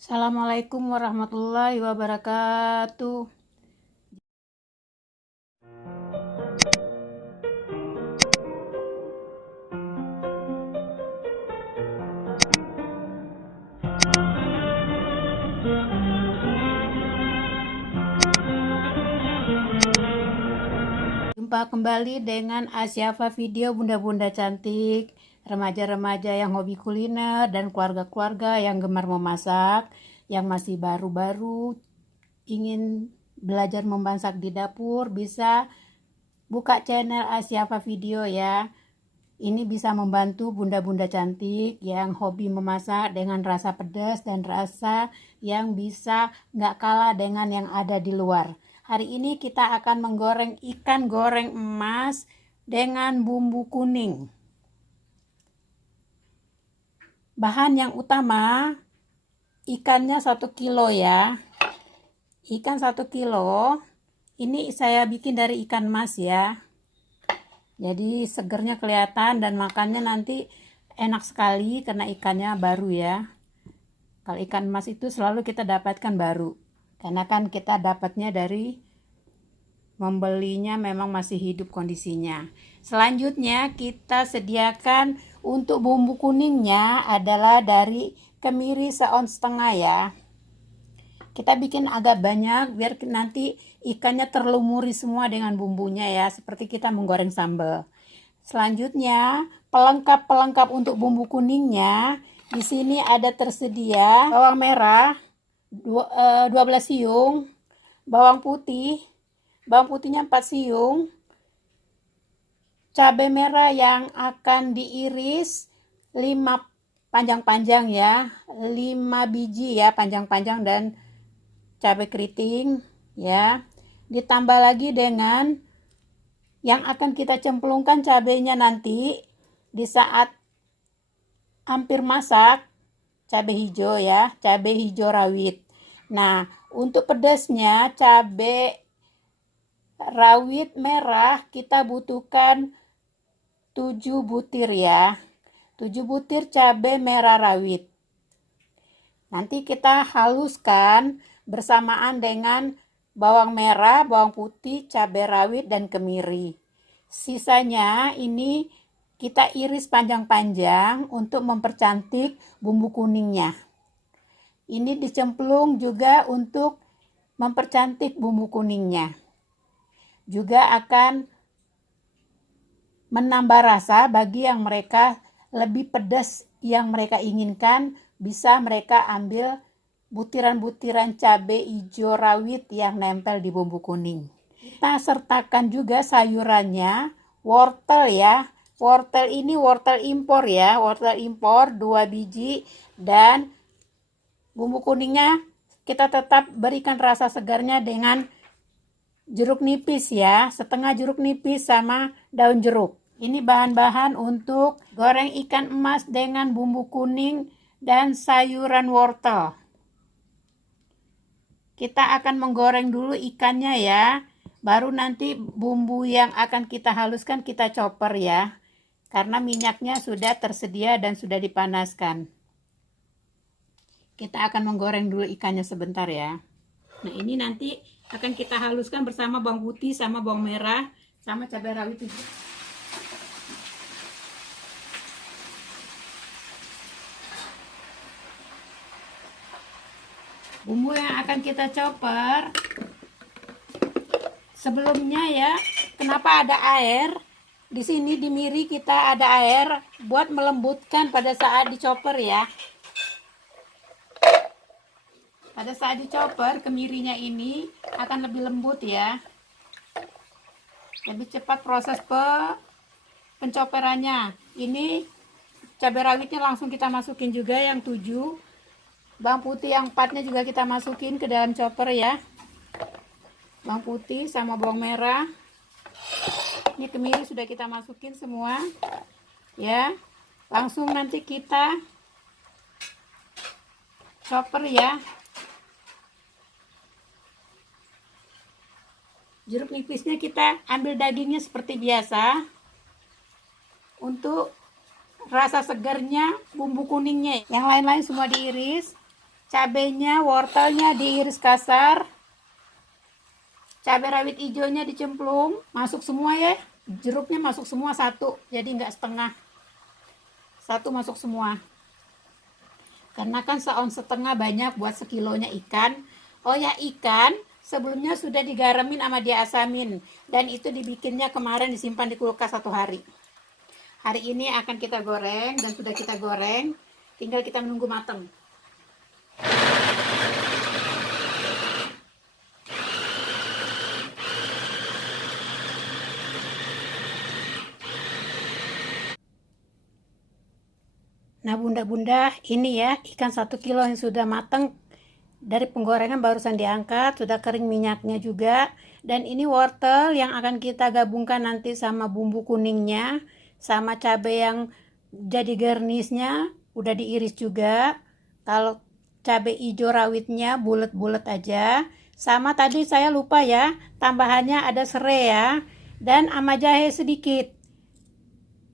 Assalamualaikum warahmatullahi wabarakatuh. Jumpa kembali dengan Asyafa Video Bunda-bunda cantik, remaja-remaja yang hobi kuliner, dan keluarga-keluarga yang gemar memasak, yang masih baru-baru ingin belajar memasak di dapur, bisa buka channel Asyafa Video ya. Ini bisa membantu bunda-bunda cantik yang hobi memasak dengan rasa pedas dan rasa yang bisa nggak kalah dengan yang ada di luar. Hari ini kita akan menggoreng ikan goreng emas dengan bumbu kuning. Bahan yang utama, ikannya 1 kilo ya. Ikan 1 kilo, ini saya bikin dari ikan mas ya. Jadi segernya kelihatan dan makannya nanti enak sekali karena ikannya baru ya. Kalau ikan emas itu selalu kita dapatkan baru. Karena kan kita dapatnya dari membelinya memang masih hidup kondisinya. Selanjutnya kita sediakan untuk bumbu kuningnya adalah dari kemiri 1,5 ons ya. Kita bikin agak banyak biar nanti ikannya terlumuri semua dengan bumbunya ya, seperti kita menggoreng sambal. Selanjutnya, pelengkap-pelengkap untuk bumbu kuningnya. Di sini ada tersedia bawang merah 12 siung, bawang putihnya 4 siung, cabai merah yang akan diiris 5 panjang-panjang ya, 5 biji ya panjang-panjang, dan cabai keriting ya. Ditambah lagi dengan yang akan kita cemplungkan cabainya nanti di saat hampir masak, cabai hijau ya, cabai hijau rawit. Nah, untuk pedasnya cabai rawit merah kita butuhkan 7 butir ya. 7 butir cabai merah rawit. Nanti kita haluskan bersamaan dengan bawang merah, bawang putih, cabai rawit, dan kemiri. Sisanya ini kita iris panjang-panjang untuk mempercantik bumbu kuningnya. Ini dicemplung juga untuk mempercantik bumbu kuningnya. Juga akan menambah rasa bagi yang mereka lebih pedas yang mereka inginkan, bisa mereka ambil butiran-butiran cabai hijau rawit yang nempel di bumbu kuning. Kita sertakan juga sayurannya, wortel ya. Wortel ini wortel impor ya, wortel impor 2 biji, dan bumbu kuningnya kita tetap berikan rasa segarnya dengan jeruk nipis ya, setengah jeruk nipis sama daun jeruk. Ini bahan-bahan untuk goreng ikan emas dengan bumbu kuning dan sayuran wortel. Kita akan menggoreng dulu ikannya ya, baru nanti bumbu yang akan kita haluskan kita chopper ya, karena minyaknya sudah tersedia dan sudah dipanaskan. Kita akan menggoreng dulu ikannya sebentar ya. Nah, ini nanti akan kita haluskan bersama bawang putih sama bawang merah sama cabai rawit juga. Bumbu yang akan kita chopper sebelumnya ya, kenapa ada air? Di sini di miri kita ada air buat melembutkan pada saat dichopper ya. Pada saat dichopper, kemirinya ini akan lebih lembut ya. Lebih cepat proses pencoperannya. Ini cabai rawitnya langsung kita masukin juga yang 7. Bawang putih yang 4-nya juga kita masukin ke dalam chopper ya. Bawang putih sama bawang merah. Ini kemiri sudah kita masukin semua. Ya. Langsung nanti kita chopper ya. Jeruk nipisnya kita ambil dagingnya seperti biasa. Untuk rasa segarnya bumbu kuningnya. Yang lain-lain semua diiris. Cabenya, wortelnya diiris kasar. Cabai rawit hijaunya dicemplung. Masuk semua ya. Jeruknya masuk semua satu. Jadi nggak setengah. Satu masuk semua. Karena kan seon setengah banyak buat sekilonya ikan. Oh ya, ikan sebelumnya sudah digaramin sama diasamin, dan itu dibikinnya kemarin, disimpan di kulkas 1 hari. Hari ini akan kita goreng, dan sudah kita goreng, tinggal kita menunggu matang. Nah bunda-bunda, ini ya ikan 1 kilo yang sudah matang dari penggorengan, barusan diangkat, sudah kering minyaknya juga. Dan ini wortel yang akan kita gabungkan nanti sama bumbu kuningnya, sama cabai yang jadi garnisnya udah diiris juga. Kalau cabai hijau rawitnya bulat-bulat aja. Sama tadi saya lupa ya, tambahannya ada serai ya, dan sama jahe sedikit.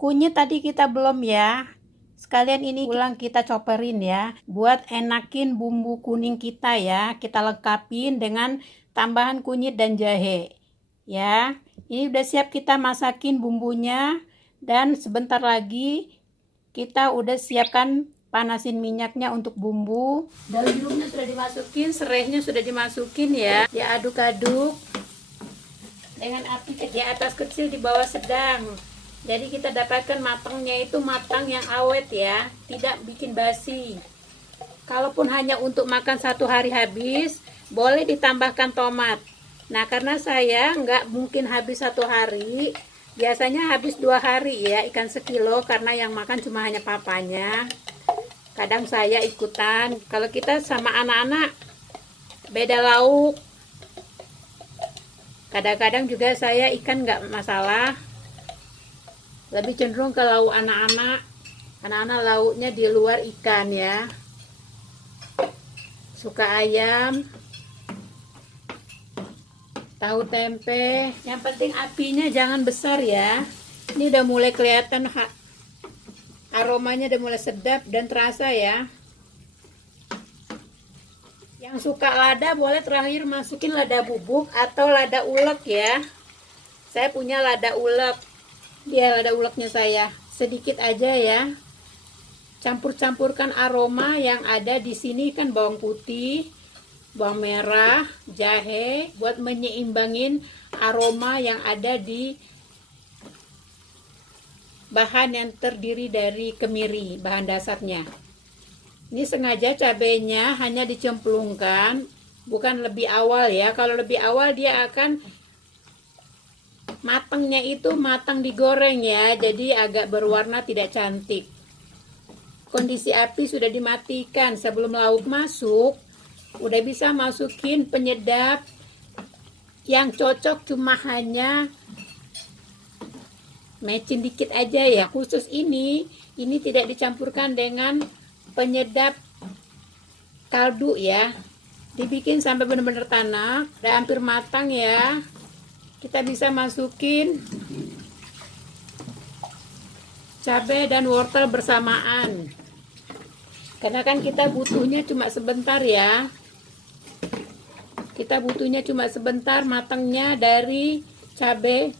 Kunyit tadi kita belum ya. Sekalian ini ulang kita choperin ya, buat enakin bumbu kuning kita ya. Kita lengkapin dengan tambahan kunyit dan jahe ya. Ini udah siap kita masakin bumbunya, dan sebentar lagi kita udah siapkan panasin minyaknya untuk bumbu. Daun jeruknya sudah dimasukin, serainya sudah dimasukin ya. Diaduk-aduk dengan api di atas kecil, di bawah sedang. Jadi kita dapatkan matangnya itu matang yang awet ya, tidak bikin basi. Kalaupun hanya untuk makan 1 hari habis, boleh ditambahkan tomat. Nah karena saya nggak mungkin habis 1 hari, biasanya habis 2 hari ya ikan sekilo, karena yang makan cuma hanya papanya. Kadang saya ikutan, kalau kita sama anak-anak beda lauk. Kadang-kadang juga saya ikan nggak masalah. Lebih cenderung ke lauk anak-anak. Anak-anak lauknya di luar ikan ya. Suka ayam, tahu tempe. Yang penting apinya jangan besar ya. Ini udah mulai kelihatan aromanya, udah mulai sedap dan terasa ya. Yang suka lada boleh terakhir masukin lada bubuk atau lada ulek ya. Saya punya lada ulek. Dia lada uleknya saya sedikit aja ya. Campur-campurkan aroma yang ada di sini, kan bawang putih, bawang merah, jahe, buat menyeimbangin aroma yang ada di bahan yang terdiri dari kemiri, bahan dasarnya. Ini sengaja cabenya hanya dicemplungkan, bukan lebih awal ya. Kalau lebih awal dia akan matangnya itu matang digoreng ya, jadi agak berwarna tidak cantik. Kondisi api sudah dimatikan. Sebelum lauk masuk, udah bisa masukin penyedap yang cocok, cuma hanya mecin dikit aja ya. Khusus ini tidak dicampurkan dengan penyedap kaldu ya. Dibikin sampai benar-benar tanak, udah hampir matang ya. Kita bisa masukin cabai dan wortel bersamaan, karena kan kita butuhnya cuma sebentar ya. Kita butuhnya cuma sebentar matangnya dari cabai.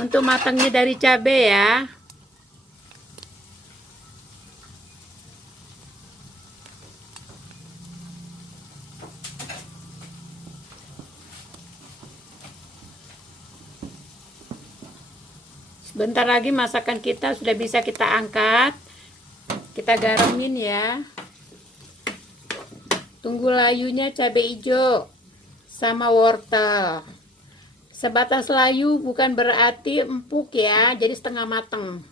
Untuk matangnya dari cabai ya. Bentar lagi masakan kita sudah bisa kita angkat. Kita garamin ya. Tunggu layunya cabai hijau sama wortel. Sebatas layu, bukan berarti empuk ya, jadi setengah matang.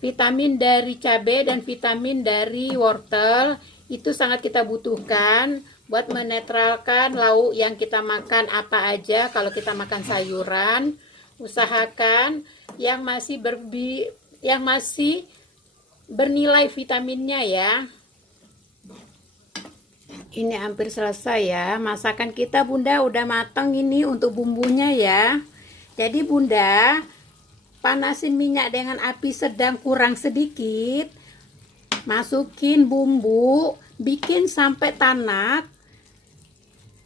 Vitamin dari cabai dan vitamin dari wortel itu sangat kita butuhkan buat menetralkan lauk yang kita makan apa aja. Kalau kita makan sayuran, usahakan yang masih bernilai vitaminnya ya. Ini hampir selesai ya. Masakan kita Bunda udah matang ini untuk bumbunya ya. Jadi Bunda panasin minyak dengan api sedang kurang sedikit. Masukin bumbu, bikin sampai tanak.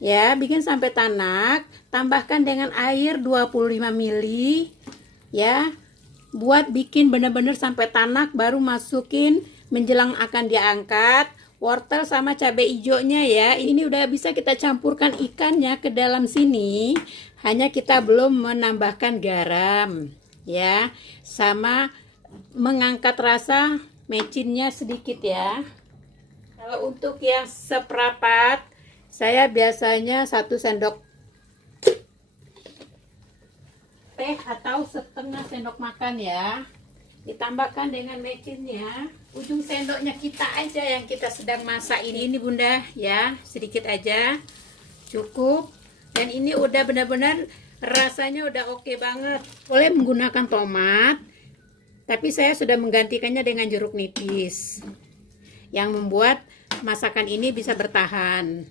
Ya, bikin sampai tanak. Tambahkan dengan air 25 ml. Ya. Buat bikin bener-bener sampai tanak, baru masukin menjelang akan diangkat wortel sama cabai hijaunya ya. Ini udah bisa kita campurkan ikannya ke dalam sini. Hanya kita belum menambahkan garam ya, sama mengangkat rasa mecinnya sedikit ya. Kalau untuk yang seperempat, saya biasanya 1 sendok teh atau setengah sendok makan ya. Ditambahkan dengan mecinnya. Ujung sendoknya kita aja yang kita sedang masak ini Bunda ya, sedikit aja cukup. Dan ini udah benar-benar rasanya udah oke banget. Boleh menggunakan tomat, tapi saya sudah menggantikannya dengan jeruk nipis yang membuat masakan ini bisa bertahan.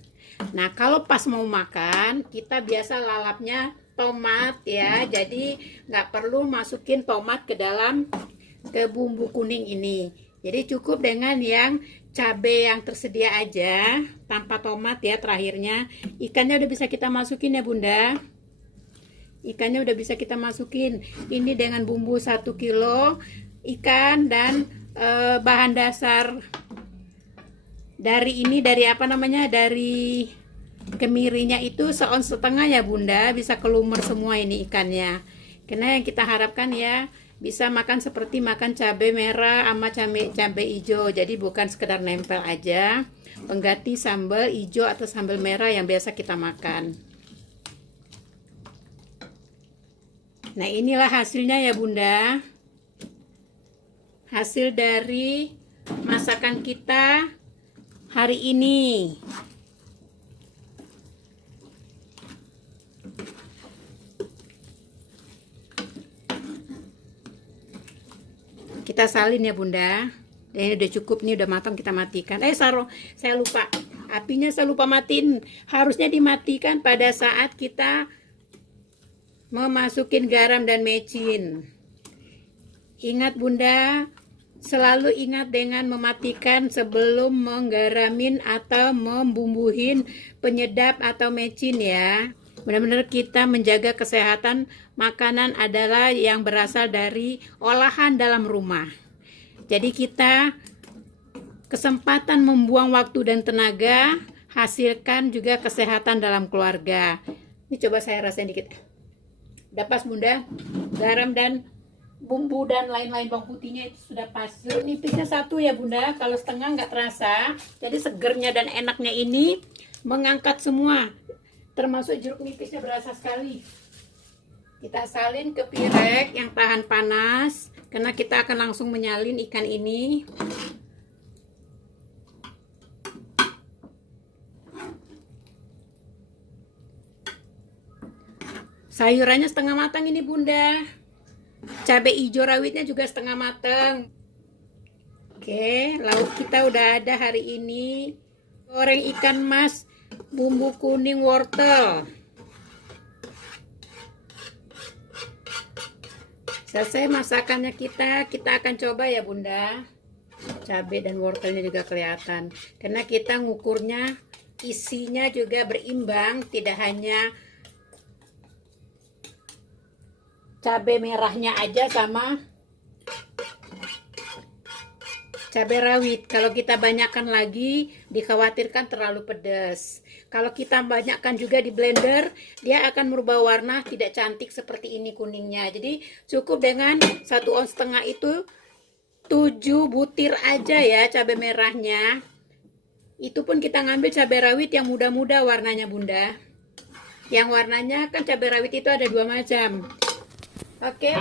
Nah, kalau pas mau makan, kita biasa lalapnya tomat ya, jadi nggak perlu masukin tomat ke dalam ke bumbu kuning ini. Jadi cukup dengan yang cabai yang tersedia aja tanpa tomat ya. Terakhirnya ikannya udah bisa kita masukin ya Bunda. Ikannya udah bisa kita masukin. Ini dengan bumbu 1 kilo ikan dan bahan dasar dari ini, dari apa namanya, dari kemirinya itu 1,5 ons ya Bunda. Bisa kelumer semua ini ikannya. Karena yang kita harapkan ya bisa makan seperti makan cabai merah sama cabai hijau. Jadi bukan sekedar nempel aja, pengganti sambal hijau atau sambal merah yang biasa kita makan. Nah, inilah hasilnya ya Bunda. Hasil dari masakan kita hari ini. Kita salin ya Bunda. Dan ini udah cukup nih, udah matang, kita matikan. Saya lupa. Apinya saya lupa matiin. Harusnya dimatikan pada saat kita memasukin garam dan mecin. Ingat Bunda, selalu ingat dengan mematikan sebelum menggaramin atau membumbuhin penyedap atau mecin ya. Benar-benar kita menjaga kesehatan makanan adalah yang berasal dari olahan dalam rumah. Jadi kita kesempatan membuang waktu dan tenaga, hasilkan juga kesehatan dalam keluarga. Ini coba saya rasain dikit. Udah pas Bunda, garam dan bumbu dan lain-lain bawang putihnya itu sudah pas. Jeruk nipisnya 1 ya Bunda, kalau setengah nggak terasa. Jadi segernya dan enaknya ini mengangkat semua. Termasuk jeruk nipisnya berasa sekali. Kita salin ke pirek yang tahan panas, karena kita akan langsung menyalin ikan ini. Sayurannya setengah matang ini Bunda. Cabai hijau rawitnya juga setengah matang. Oke, lauk kita udah ada hari ini. Goreng ikan mas bumbu kuning wortel. Selesai masakannya kita akan coba ya Bunda. Cabai dan wortelnya juga kelihatan. Karena kita ngukurnya isinya juga berimbang, tidak hanya cabai merahnya aja sama cabai rawit. Kalau kita banyakkan lagi, dikhawatirkan terlalu pedas. Kalau kita banyakkan juga di blender, dia akan merubah warna, tidak cantik seperti ini kuningnya. Jadi cukup dengan 1,5 ons itu 7 butir aja ya cabai merahnya. Itu pun kita ngambil cabai rawit yang muda-muda warnanya Bunda. Yang warnanya kan cabai rawit itu ada 2 macam. Oke.